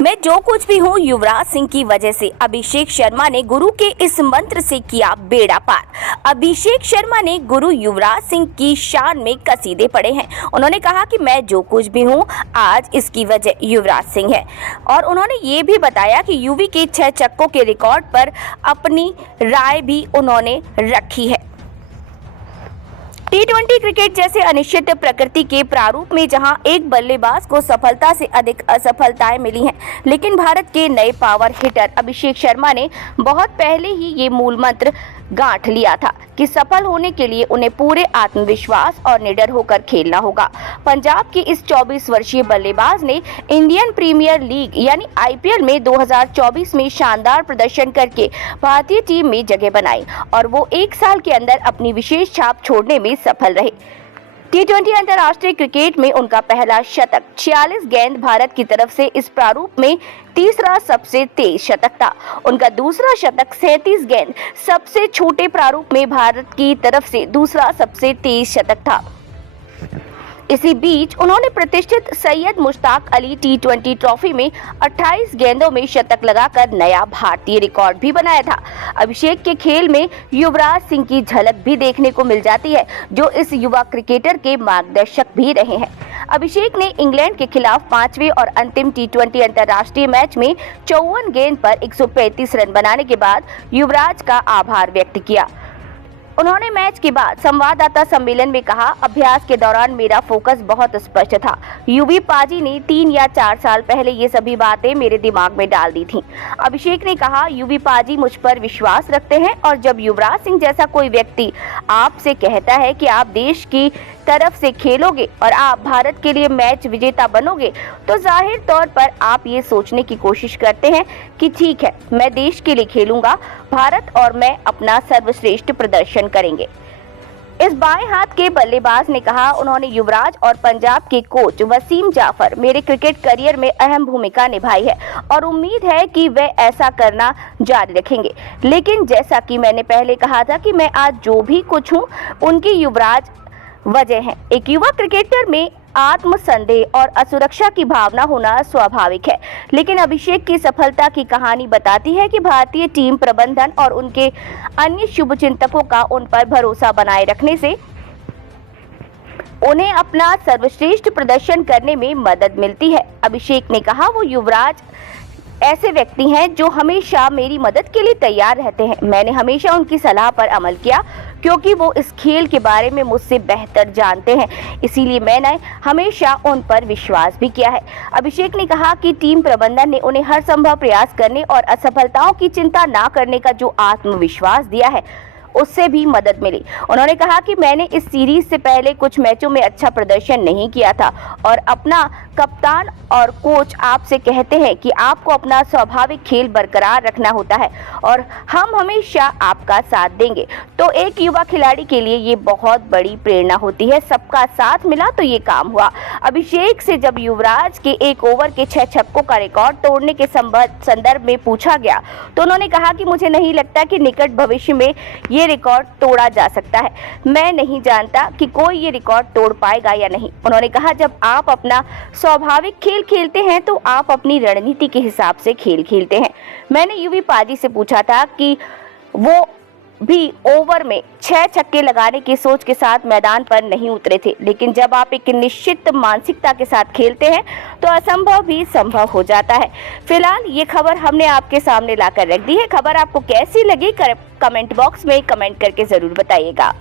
मैं जो कुछ भी हूँ युवराज सिंह की वजह से। अभिषेक शर्मा ने गुरु के इस मंत्र से किया बेड़ा पार। अभिषेक शर्मा ने गुरु युवराज सिंह की शान में कसीदे पड़े हैं। उन्होंने कहा कि मैं जो कुछ भी हूँ आज इसकी वजह युवराज सिंह है। और उन्होंने ये भी बताया कि यूवी के 6 छक्कों के रिकॉर्ड पर अपनी राय भी उन्होंने रखी है। टी20 क्रिकेट जैसे अनिश्चित प्रकृति के प्रारूप में जहां एक बल्लेबाज को सफलता से अधिक असफलताएं मिली हैं, लेकिन भारत के नए पावर हिटर अभिषेक शर्मा ने बहुत पहले ही ये मूल मंत्र गांठ लिया था कि सफल होने के लिए उन्हें पूरे आत्मविश्वास और निडर होकर खेलना होगा। पंजाब के इस 24 वर्षीय बल्लेबाज ने इंडियन प्रीमियर लीग यानी आईपीएल में 2024 में शानदार प्रदर्शन करके भारतीय टीम में जगह बनाई और वो 1 साल के अंदर अपनी विशेष छाप छोड़ने में सफल रहे। टी20 अंतर्राष्ट्रीय क्रिकेट में उनका पहला शतक 46 गेंद भारत की तरफ से इस प्रारूप में तीसरा सबसे तेज शतक था। उनका दूसरा शतक 37 गेंद सबसे छोटे प्रारूप में भारत की तरफ से दूसरा सबसे तेज शतक था। इसी बीच उन्होंने प्रतिष्ठित सैयद मुश्ताक अली टी20 ट्रॉफी में 28 गेंदों में शतक लगाकर नया भारतीय रिकॉर्ड भी बनाया था। अभिषेक के खेल में युवराज सिंह की झलक भी देखने को मिल जाती है, जो इस युवा क्रिकेटर के मार्गदर्शक भी रहे हैं। अभिषेक ने इंग्लैंड के खिलाफ 5वें और अंतिम टी20 अंतर्राष्ट्रीय मैच में 54 गेंद पर 135 रन बनाने के बाद युवराज का आभार व्यक्त किया। उन्होंने मैच के बाद संवाददाता सम्मेलन में कहा, अभ्यास के दौरान मेरा फोकस बहुत स्पष्ट था। यूवी पाजी ने 3 या 4 साल पहले ये सभी बातें मेरे दिमाग में डाल दी थीं। अभिषेक ने कहा, यूवी पाजी मुझ पर विश्वास रखते हैं और जब युवराज सिंह जैसा कोई व्यक्ति आपसे कहता है कि आप देश की तरफ से खेलोगे और आप भारत के लिए मैच विजेता बनोगे, तो जाहिर तौर पर आप ये सोचने की कोशिश करते हैं कि ठीक है, मैं देश के लिए खेलूंगा, भारत और मैं अपना सर्वश्रेष्ठ प्रदर्शन करेंगे। इस बाएं हाथ के बल्लेबाज ने कहा, उन्होंने युवराज और पंजाब के कोच वसीम जाफर मेरे क्रिकेट करियर में अहम भूमिका निभाई है और उम्मीद है कि वे ऐसा करना जारी रखेंगे। लेकिन जैसा कि मैंने पहले कहा था कि मैं आज जो भी कुछ हूँ उनकी युवराज वजह है। एक युवा क्रिकेटर में आत्मसंदेह और असुरक्षा की भावना होना स्वाभाविक है, लेकिन अभिषेक की सफलता की कहानी बताती है कि भारतीय टीम प्रबंधन और उनके अन्य शुभचिंतकों का उन पर भरोसा बनाए रखने से उन्हें अपना सर्वश्रेष्ठ प्रदर्शन करने में मदद मिलती है। अभिषेक ने कहा, वो युवराज ऐसे व्यक्ति हैं जो हमेशा मेरी मदद के लिए तैयार रहते हैं। मैंने हमेशा उनकी सलाह पर अमल किया क्योंकि वो इस खेल के बारे में मुझसे बेहतर जानते हैं, इसीलिए मैंने हमेशा उन पर विश्वास भी किया है। अभिषेक ने कहा कि टीम प्रबंधन ने उन्हें हर संभव प्रयास करने और असफलताओं की चिंता न करने का जो आत्मविश्वास दिया है, उससे भी मदद मिली। उन्होंने कहा कि मैंने इस सीरीज से पहले कुछ मैचों में अच्छा प्रदर्शन नहीं किया था और अपना कप्तान और कोच आपसे कहते हैं कि आपको अपना स्वाभाविक खेल बरकरार रखना होता है और हम हमेशा आपका साथ देंगे। तो एक युवा खिलाड़ी के लिए ये बहुत बड़ी प्रेरणा होती है। सबका साथ मिला तो ये काम हुआ। अभिषेक से जब युवराज के 1 ओवर के 6 छक्कों का रिकॉर्ड तोड़ने के संदर्भ में पूछा गया तो उन्होंने कहा कि मुझे नहीं लगता कि निकट भविष्य में ये रिकॉर्ड तोड़ा जा सकता है। मैं नहीं जानता कि कोई ये रिकॉर्ड तोड़ पाएगा या नहीं। उन्होंने कहा, जब आप अपना स्वाभाविक खेल खेलते हैं तो आप अपनी रणनीति के हिसाब से खेल खेलते हैं। मैंने यूवी पाजी से पूछा था कि वो भी ओवर में 6 छक्के लगाने की सोच के साथ मैदान पर नहीं उतरे थे, लेकिन जब आप एक निश्चित मानसिकता के साथ खेलते हैं तो असंभव भी संभव हो जाता है। फिलहाल ये खबर हमने आपके सामने लाकर रख दी है। खबर आपको कैसी लगी कमेंट बॉक्स में कमेंट करके जरूर बताइएगा।